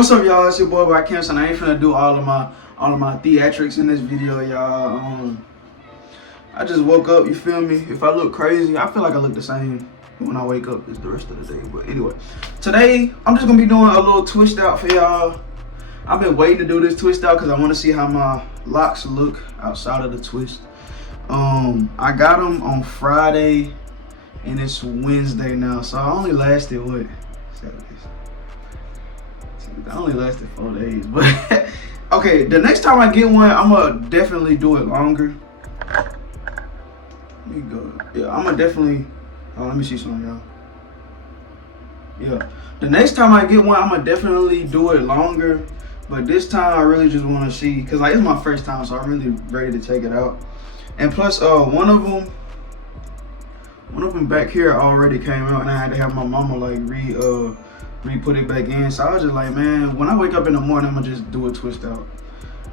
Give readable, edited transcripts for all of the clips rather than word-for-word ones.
What's up, y'all? It's your boy Rakim, and I ain't finna do all of my theatrics in this video, y'all. I just woke up, you feel me? If I look crazy, I feel like I look the same when I wake up as the rest of the day. But anyway, today I'm just gonna be doing a little twist out for y'all. I've been waiting to do this twist out because I want to see how my locks look outside of the twist. I got them on Friday and it's Wednesday now, so I only lasted what? I only lasted 4 days, but okay. The next time I get one, I'm gonna definitely do it longer. Let me go. Yeah, I'm gonna definitely. Oh, let me see something, y'all. Yeah, the next time I get one, I'm gonna definitely do it longer. But this time, I really just want to see, cause like it's my first time, so I'm really ready to take it out. And plus, one of them back here already came out, and I had to have my mama like re-put it back in. So I was just like, man, when I wake up in the morning, I'm gonna just do a twist out.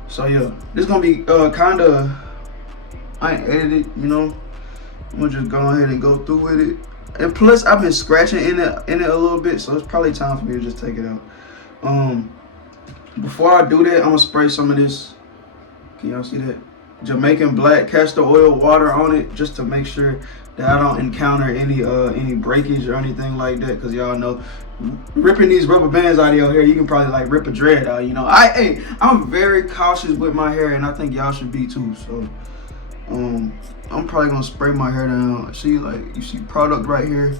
So yeah, this gonna be kinda, I ain't edited, you know. I'm gonna just go ahead and go through with it. And plus, I've been scratching in it a little bit, so it's probably time for me to just take it out. Before I do that, I'm gonna spray some of this. Can y'all see that? Jamaican black castor oil water on it, just to make sure that I don't encounter any breakage or anything like that. Cause y'all know, ripping these rubber bands out of your hair, you can probably like rip a dread out. You know, I'm very cautious with my hair, and I think y'all should be too. So, I'm probably gonna spray my hair down. See, like you see product right here.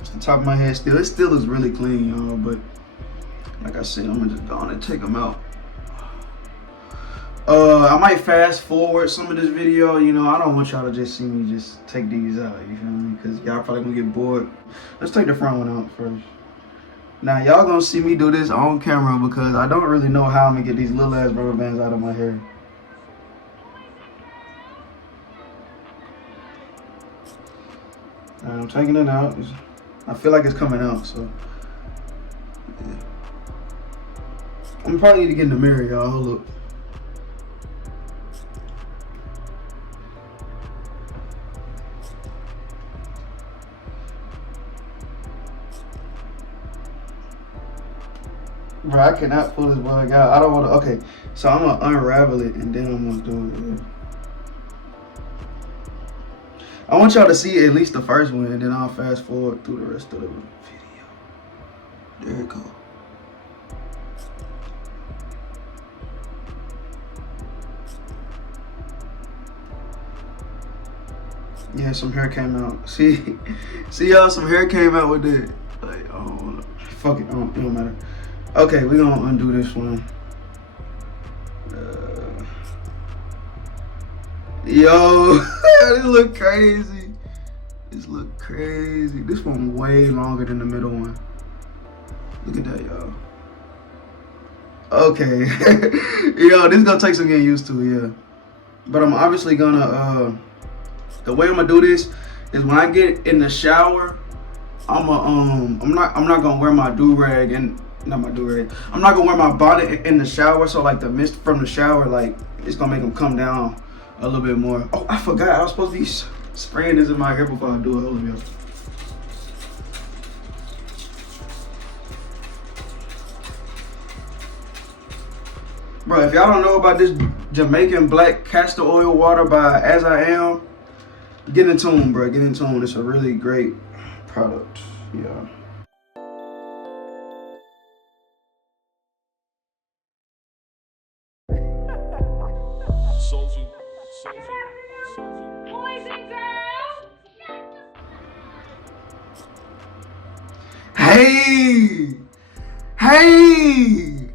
It's the top of my head still. It still is really clean, y'all. But like I said, I'm gonna just go on and take them out. I might fast forward some of this video. You know, I don't want y'all to just see me just take these out. You feel me? Because y'all probably gonna get bored. Let's take the front one out first. Now y'all gonna see me do this on camera because I don't really know how I'm gonna get these little ass rubber bands out of my hair. I'm taking it out. I feel like it's coming out, so yeah. I'm probably need to get in the mirror, y'all. Hold up. Bro, I cannot pull this bug out. I don't want to. Okay, so I'm gonna unravel it and then I'm gonna do it. Yeah. I want y'all to see at least the first one, and then I'll fast forward through the rest of the video. There it goes. Yeah, some hair came out. See y'all, some hair came out with it. Like, oh, fuck it, it don't matter. Okay, we're gonna undo this one. Yo, this look crazy. This look crazy. This one way longer than the middle one. Look at that, y'all. Okay. Yo, this is gonna take some getting used to, yeah. But I'm obviously gonna, the way I'm gonna do this is when I get in the shower, I'm not gonna wear my do-rag and, not my do-rag. I'm not gonna wear my bonnet in the shower, so like the mist from the shower, like it's gonna make them come down a little bit more. Oh, I forgot. I was supposed to be spraying this in my hair before I do it. Hold on, y'all. Bro, if y'all don't know about this Jamaican black castor oil water by As I Am, get in tune, bro. Get in tune. It's a really great product. Yeah. Hey!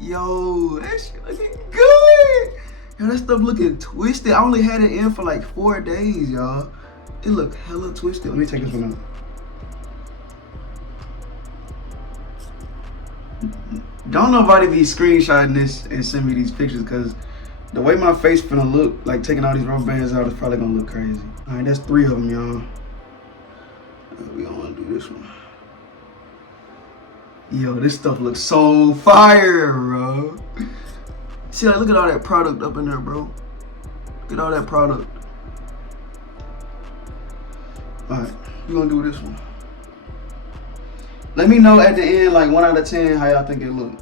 Yo, that shit looking good. Yo, that stuff looking twisted. I only had it in for like 4 days, y'all. It look hella twisted. Let me take this one out. Don't nobody be screenshotting this and send me these pictures, because the way my face finna look, like taking all these rubber bands out, is probably gonna look crazy. All right, that's 3 of them, y'all. We gonna wanna do this one. Yo, this stuff looks so fire, bro. See, like, look at all that product up in there, bro. Look at all that product. All right, we're gonna do this one. Let me know at the end, like 1 out of 10, how y'all think it look.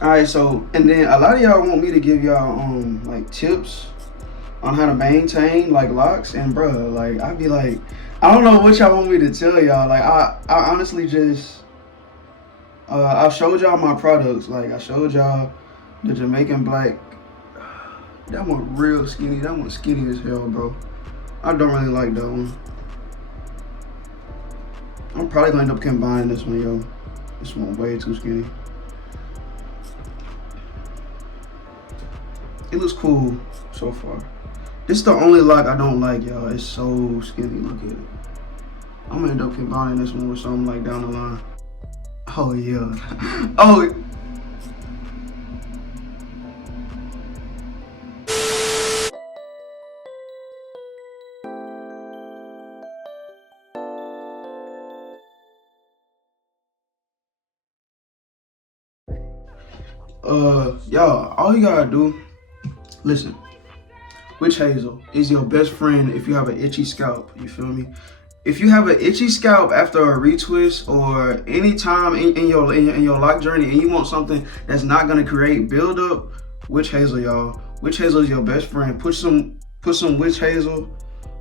Alright, so, and then a lot of y'all want me to give y'all like tips on how to maintain like locks, and bruh, like I be like, I don't know what y'all want me to tell y'all. Like I honestly just I showed y'all my products. Like I showed y'all the Jamaican Black. That one real skinny. That one skinny as hell, bro. I don't really like that one. I'm probably gonna end up combining this one, yo. This one way too skinny. It looks cool so far. This is the only lock I don't like, y'all. It's so skinny. Look at it. I'm gonna end up combining this one with something like down the line. Oh yeah. Oh. Y'all, all you gotta do, listen. Witch Hazel is your best friend if you have an itchy scalp. You feel me? If you have an itchy scalp after a retwist or any time in your lock journey and you want something that's not gonna create buildup, Witch Hazel, y'all. Witch Hazel is your best friend. Put some Witch Hazel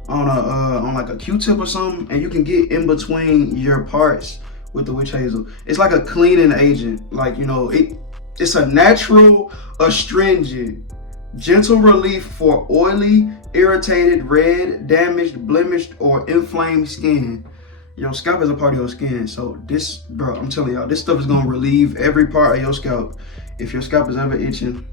on like a Q-tip or something, and you can get in between your parts with the Witch Hazel. It's like a cleaning agent. Like, you know, it's a natural astringent. Gentle relief for oily, irritated, red, damaged, blemished, or inflamed skin. Your scalp is a part of your skin. So this, bro, I'm telling y'all, this stuff is gonna relieve every part of your scalp. If your scalp is ever itching,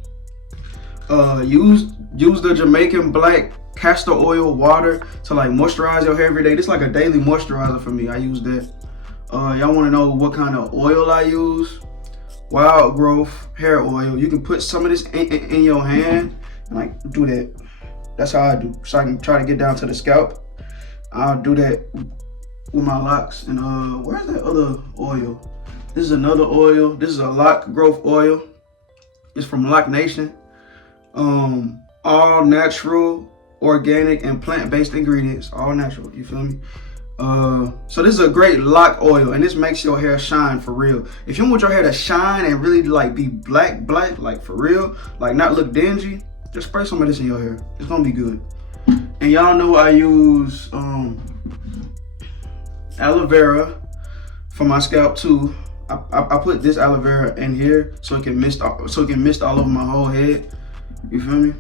use the Jamaican Black castor oil water to like moisturize your hair every day. This is like a daily moisturizer for me. I use that. Y'all wanna know what kind of oil I use? Wild Growth hair oil. You can put some of this in your hand and like do that. That's how I do. So I can try to get down to the scalp. I'll do that with my locks. And where's that other oil? This is another oil. This is a Lock Growth oil. It's from Lock Nation. All natural, organic, and plant-based ingredients. All natural. You feel me? So this is a great lock oil, and this makes your hair shine for real. If you want your hair to shine and really like be black, like for real, like not look dingy, just spray some of this in your hair. It's gonna be good. And y'all know I use aloe vera for my scalp too. I put this aloe vera in here so it can mist all over my whole head. You feel me?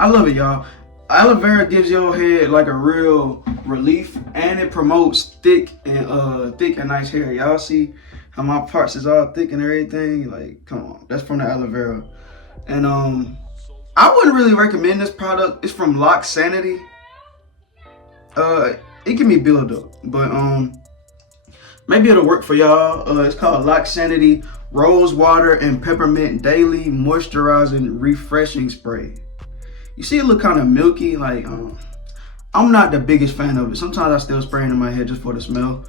I love it, y'all. Aloe vera gives your head like a real relief, and it promotes thick and nice hair. Y'all see how my parts is all thick and everything? Like, come on, that's from the aloe vera. And I wouldn't really recommend this product. It's from Lock Sanity. It can be build-up, but maybe it'll work for y'all. It's called Lock Sanity Rose Water and Peppermint Daily Moisturizing Refreshing Spray. You see it look kind of milky, like I'm not the biggest fan of it. Sometimes I still spray it in my head just for the smell,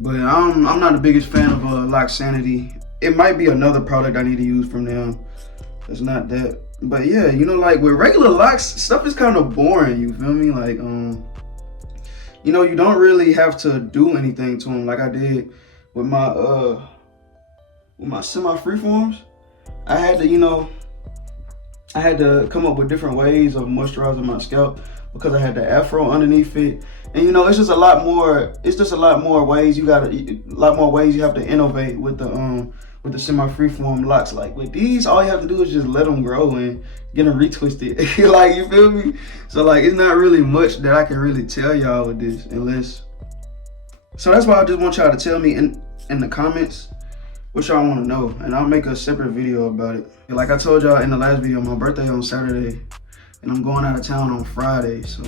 but I'm not the biggest fan of Lock Sanity. It might be another product I need to use from them. It's not that, but yeah, you know, like with regular locks, stuff is kind of boring. You feel me? Like you know, you don't really have to do anything to them like I did with my semi freeforms. I had to, you know, I had to come up with different ways of moisturizing my scalp because I had the afro underneath it. And you know, it's just a lot more ways you have to innovate with the semi freeform locks. Like with these, all you have to do is just let them grow and get them retwisted. Like, you feel me? So like, it's not really much that I can really tell y'all with this so that's why I just want y'all to tell me in the comments what y'all want to know, and I'll make a separate video about it. Like I told y'all in the last video, my birthday on Saturday, and I'm going out of town on Friday, so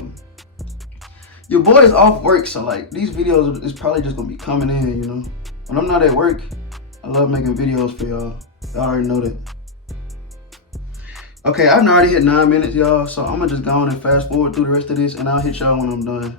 your boy is off work, so like these videos is probably just gonna be coming in, you know. When I'm not at work, I love making videos for y'all. Y'all already know that. Okay, I've already hit 9 minutes, y'all, so I'm gonna just go on and fast forward through the rest of this, and I'll hit y'all when I'm done.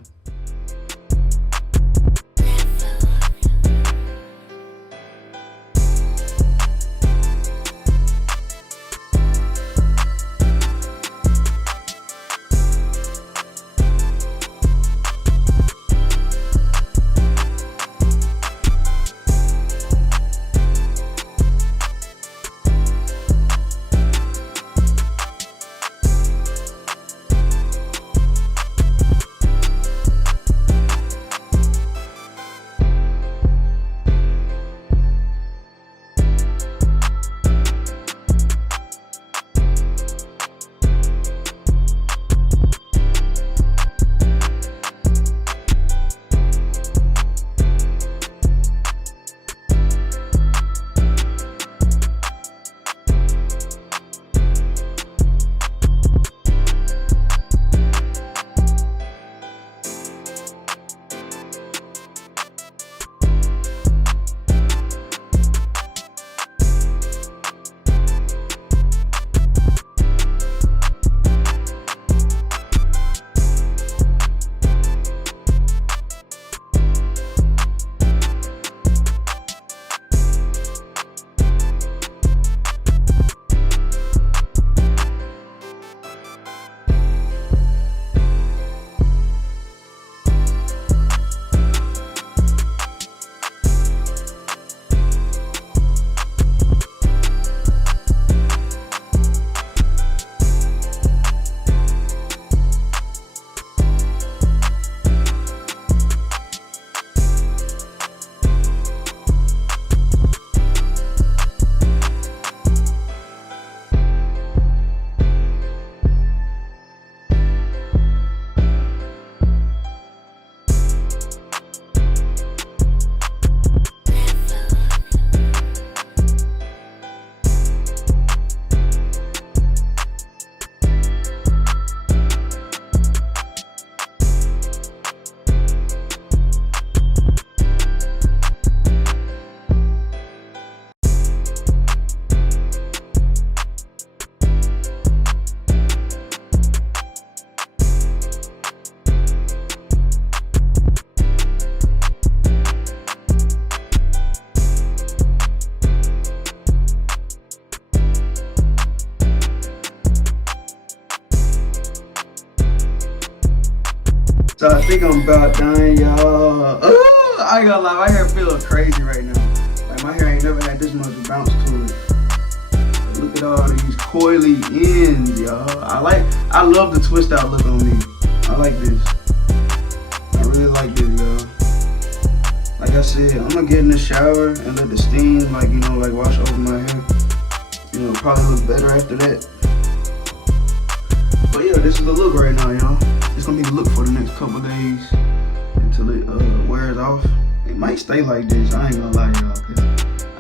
I think I'm about done, y'all. I ain't gonna lie, my hair feeling crazy right now. Like my hair ain't never had this much bounce to it. Look at all these coily ends, y'all. I love the twist out look on me. I like this. I really like this, y'all. Like I said, I'm gonna get in the shower and let the steam, like, you know, like wash over my hair. You know, probably look better after that. But yeah, this is the look right now, y'all. It's gonna be the look for the next couple days until it wears off. It might stay like this, I ain't gonna lie, y'all, cause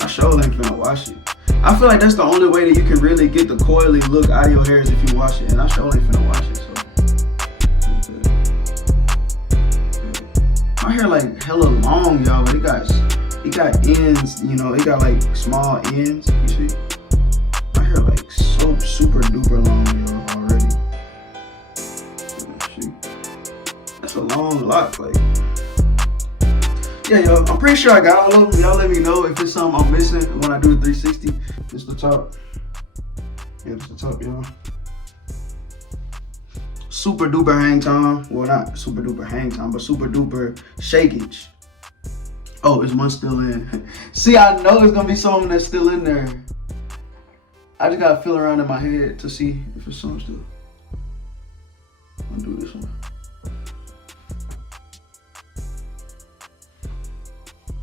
I sure ain't finna wash it. I feel like that's the only way that you can really get the coily look out of your hair is if you wash it, and I sure ain't finna wash it, so. My hair like hella long, y'all, but it got ends, you know, it got like small ends, you see? My hair like so super duper long, y'all, already. See? That's a long lock, like. Yeah, y'all, I'm pretty sure I got all of them. Y'all let me know if it's something I'm missing when I do the 360. This the top. Yeah, this the top, y'all. Super duper hang time. Well, not super duper hang time, but super duper shakeage. Oh, is one still in? See, I know it's gonna be something that's still in there. I just gotta feel around in my head to see if it's something still. I'm gonna do this one.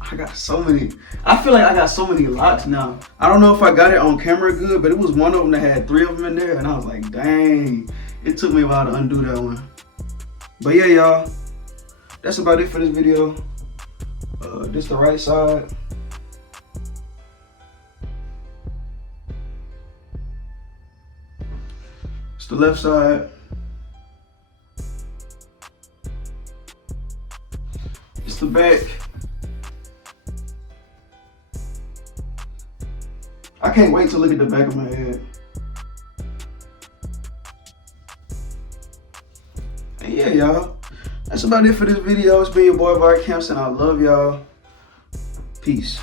I got so many. I feel like I got so many locks now. I don't know if I got it on camera good, but it was one of them that had 3 of them in there, and I was like, dang. It took me a while to undo that one. But yeah, y'all, that's about it for this video. This the right side. It's the left side. It's the back. I can't wait to look at the back of my head. And yeah, y'all, that's about it for this video. It's been your boy Var Camps, and I love y'all. Peace.